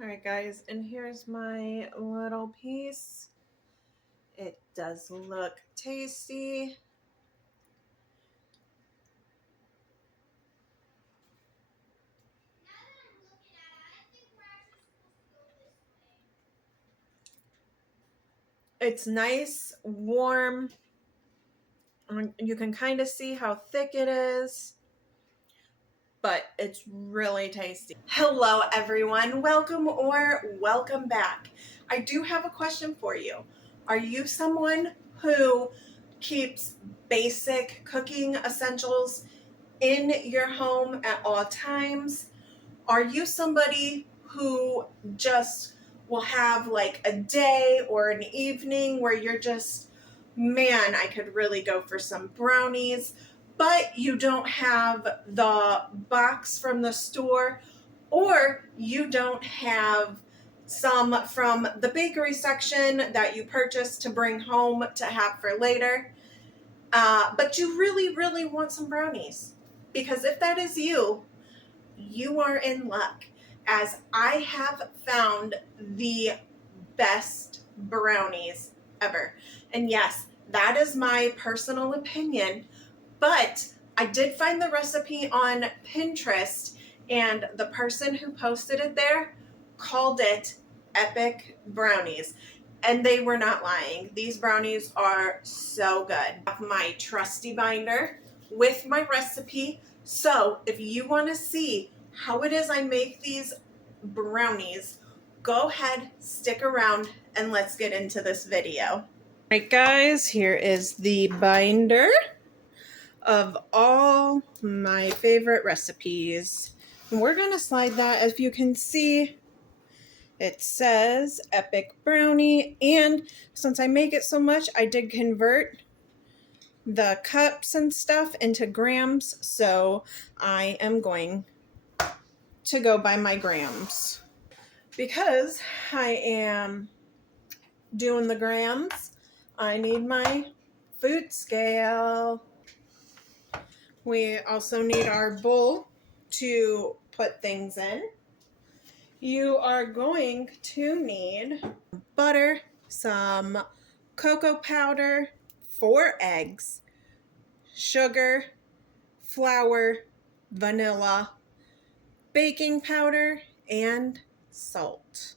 All right, guys, and here's my little piece. It does look tasty. It's nice, warm. You can kind of see how thick it is, but it's really tasty. Hello, everyone. Welcome or welcome back. I do have a question for you. Are you someone who keeps basic cooking essentials in your home at all times? Are you somebody who just will have like a day or an evening where you're just, man, I could really go for some brownies, but you don't have the box from the store, or you don't have some from the bakery section that you purchased to bring home to have for later, but you really, really want some brownies? Because if that is you, you are in luck, as I have found the best brownies ever. And yes, that is my personal opinion, but I did find the recipe on Pinterest, and the person who posted it there called it epic brownies. And they were not lying. These brownies are so good. I have my trusty binder with my recipe. So if you want to see how it is I make these brownies, go ahead, stick around, and let's get into this video. All right, guys, here is the binder of all my favorite recipes. And we're going to slide that. As you can see, it says epic brownie, and since I make it so much, I did convert the cups and stuff into grams, so I am going to go by my grams. Because I am doing the grams, I need my food scale. We also need our bowl to put things in. You are going to need butter, some cocoa powder, 4 eggs, sugar, flour, vanilla, baking powder, and salt.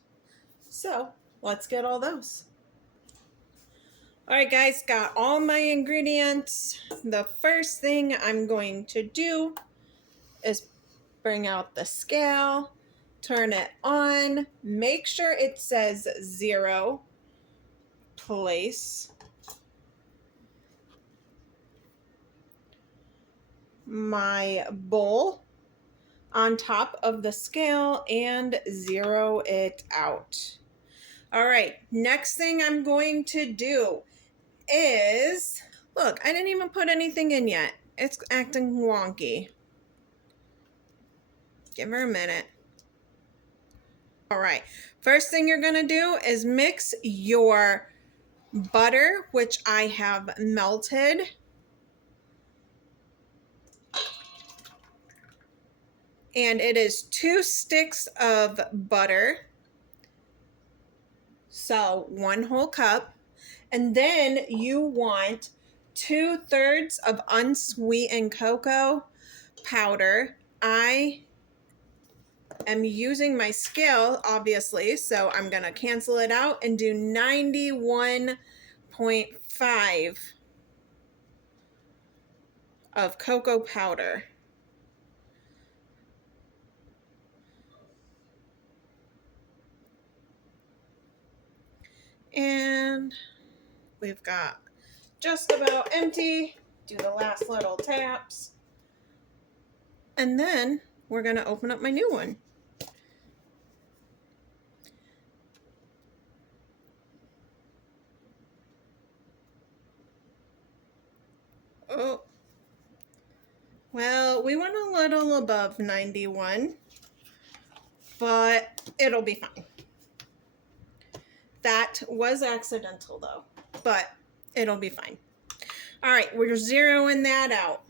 So let's get all those. All right, guys, got all my ingredients. The first thing I'm going to do is bring out the scale, turn it on, make sure it says 0, place my bowl on top of the scale and 0 it out. All right, next thing I'm going to do is, look, I didn't even put anything in yet. It's acting wonky. Give her a minute. All right, first thing you're gonna do is mix your butter, which I have melted, and it is 2 sticks of butter, so 1 whole cup. And then you want 2/3 of unsweetened cocoa powder. I am using my scale, obviously, so I'm going to cancel it out and do 91.5 of cocoa powder. And we've got just about empty. Do the last little taps. And then we're going to open up my new one. Oh, well, we went a little above 91, but it'll be fine. That was accidental though, but it'll be fine. All right, we're zeroing that out.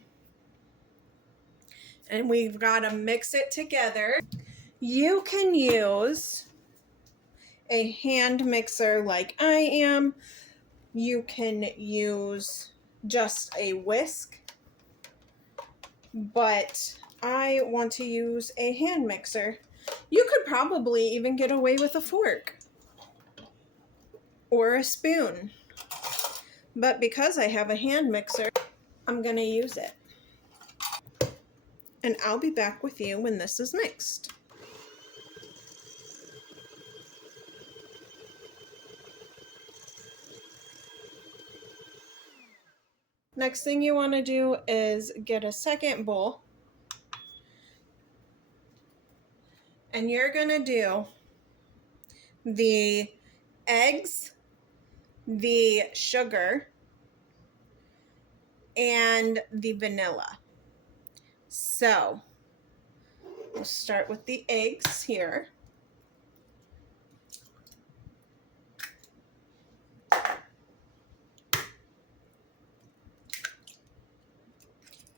And we've got to mix it together. You can use a hand mixer like I am, you can use just a whisk, but I want to use a hand mixer. You could probably even get away with a fork or a spoon, but because I have a hand mixer, I'm going to use it. And I'll be back with you when this is mixed. Next thing you want to do is get a second bowl, and you're going to do the eggs, the sugar, and the vanilla. So we'll start with the eggs here.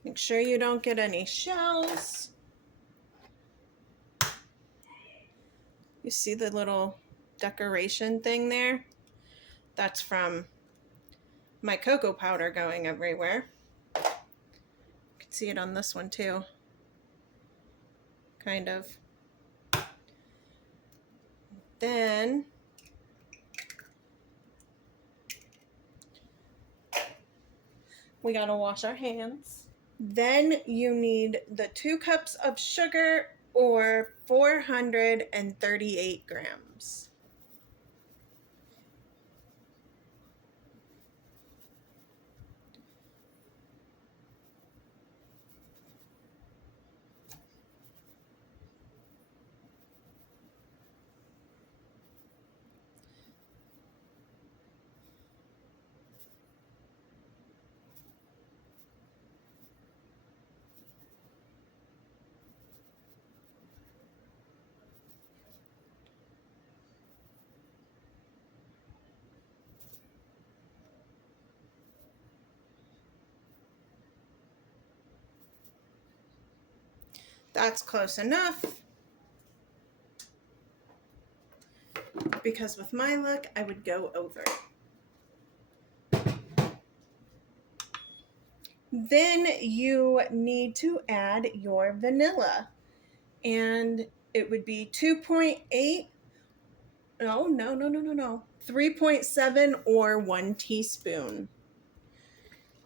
Make sure you don't get any shells. You see the little decoration thing there? That's from my cocoa powder going everywhere. You can see it on this one too. Kind of. Then we gotta wash our hands. Then you need the 2 cups of sugar, or 438 grams. That's close enough, because with my luck, I would go over. Then you need to add your vanilla, and it would be 2.8, no, 3.7 or 1 teaspoon.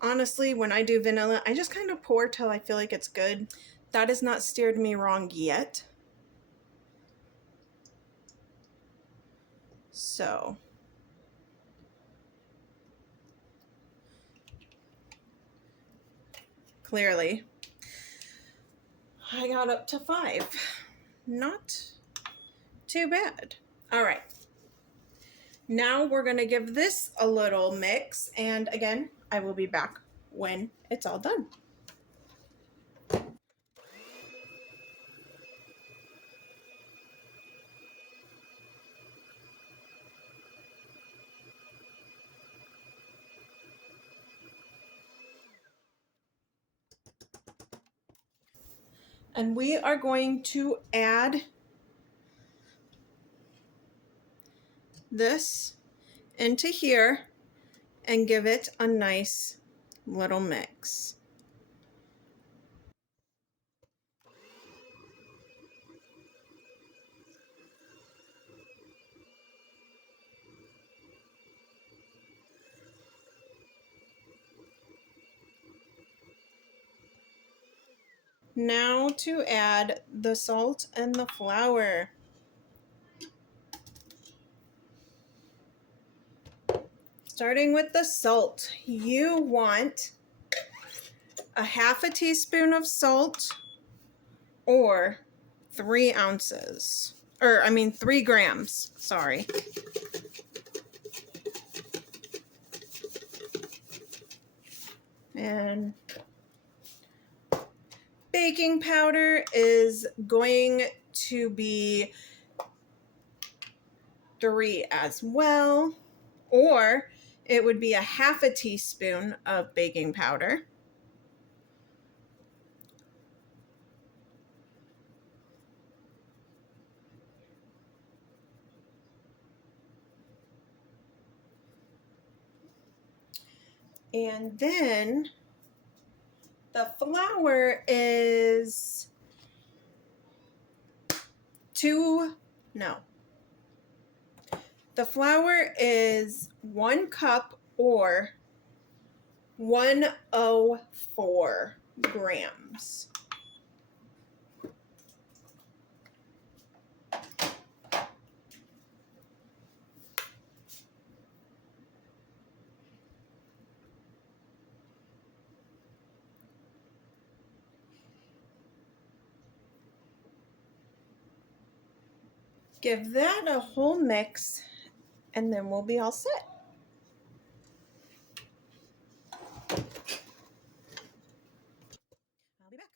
Honestly, when I do vanilla, I just kind of pour till I feel like it's good. That has not steered me wrong yet. So clearly I got up to 5. Not too bad. All right. Now we're going to give this a little mix, and again, I will be back when it's all done. And we are going to add this into here and give it a nice little mix. Now to add the salt and the flour. Starting with the salt, you want a 1/2 teaspoon of salt, or 3 ounces, or 3 grams, sorry. And baking powder is going to be 3 as well, or it would be a 1/2 teaspoon of baking powder. And then the flour is the flour is 1 cup or 104 grams. Give that a whole mix, and then we'll be all set. I'll be back.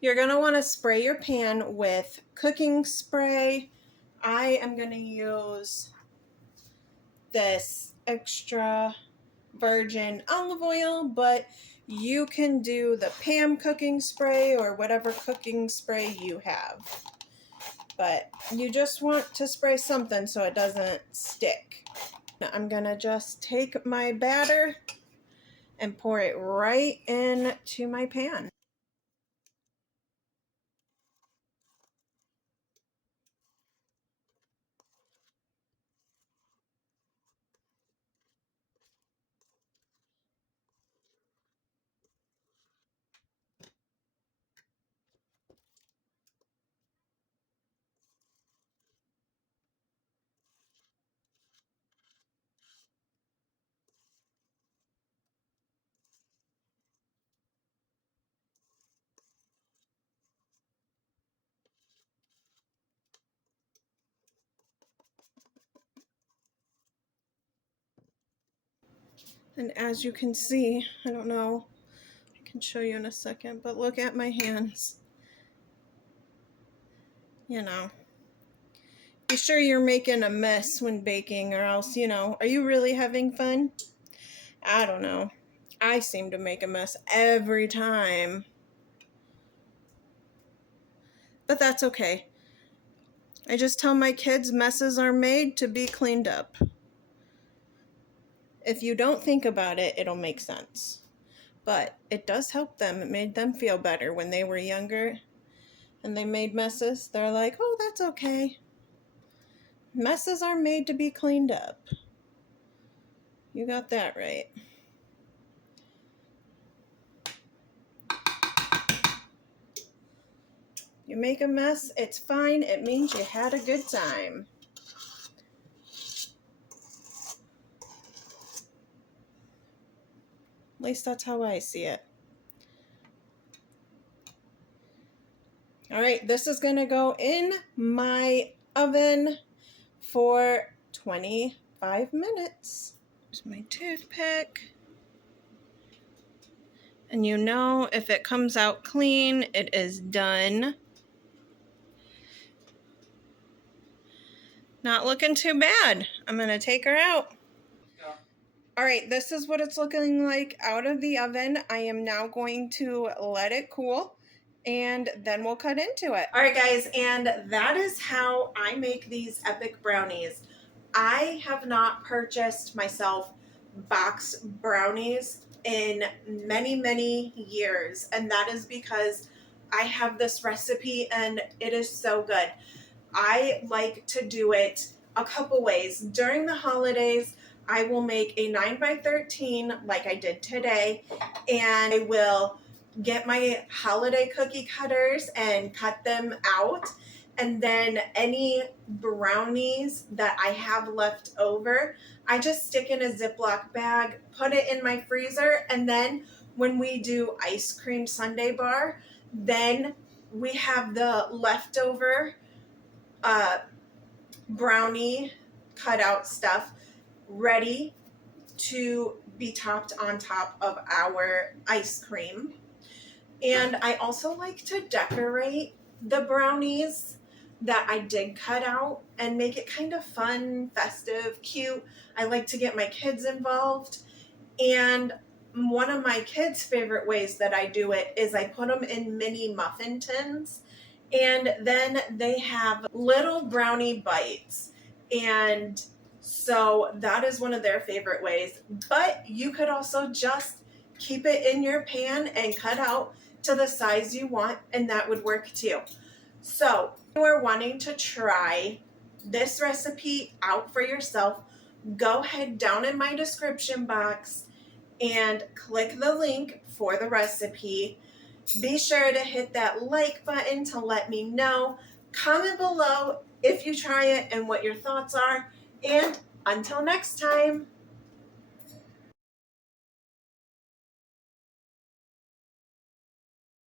You're going to want to spray your pan with cooking spray. I am going to use this extra virgin olive oil, but you can do the Pam cooking spray or whatever cooking spray you have. But you just want to spray something so it doesn't stick. I'm going to just take my batter and pour it right into my pan. And as you can see, I don't know, I can show you in a second, but look at my hands. You know, be sure you're making a mess when baking, or else, are you really having fun? I don't know. I seem to make a mess every time. But that's okay. I just tell my kids messes are made to be cleaned up. If you don't think about it, it'll make sense. But it does help them. It made them feel better when they were younger and they made messes. They're like, oh, that's okay. Messes are made to be cleaned up. You got that right. You make a mess, it's fine. It means you had a good time. At least that's how I see it. All right, this is going to go in my oven for 25 minutes. Here's my toothpick. And if it comes out clean, it is done. Not looking too bad. I'm going to take her out. Yeah. All right, this is what it's looking like out of the oven. I am now going to let it cool, and then we'll cut into it. All right, guys, and that is how I make these epic brownies. I have not purchased myself box brownies in many, many years, and that is because I have this recipe and it is so good. I like to do it a couple ways. During the holidays, I will make a 9x13 like I did today, and I will get my holiday cookie cutters and cut them out. And then any brownies that I have left over, I just stick in a Ziploc bag, put it in my freezer, and then when we do ice cream sundae bar, then we have the leftover brownie cutout stuff ready to be topped on top of our ice cream. And I also like to decorate the brownies that I did cut out and make it kind of fun, festive, cute. I like to get my kids involved. And one of my kids' favorite ways that I do it is I put them in mini muffin tins, and then they have little brownie bites. And so that is one of their favorite ways. But you could also just keep it in your pan and cut out to the size you want, and that would work too. So if you are wanting to try this recipe out for yourself, go ahead down in my description box and click the link for the recipe. Be sure to hit that like button to let me know. Comment below if you try it and what your thoughts are. And until next time.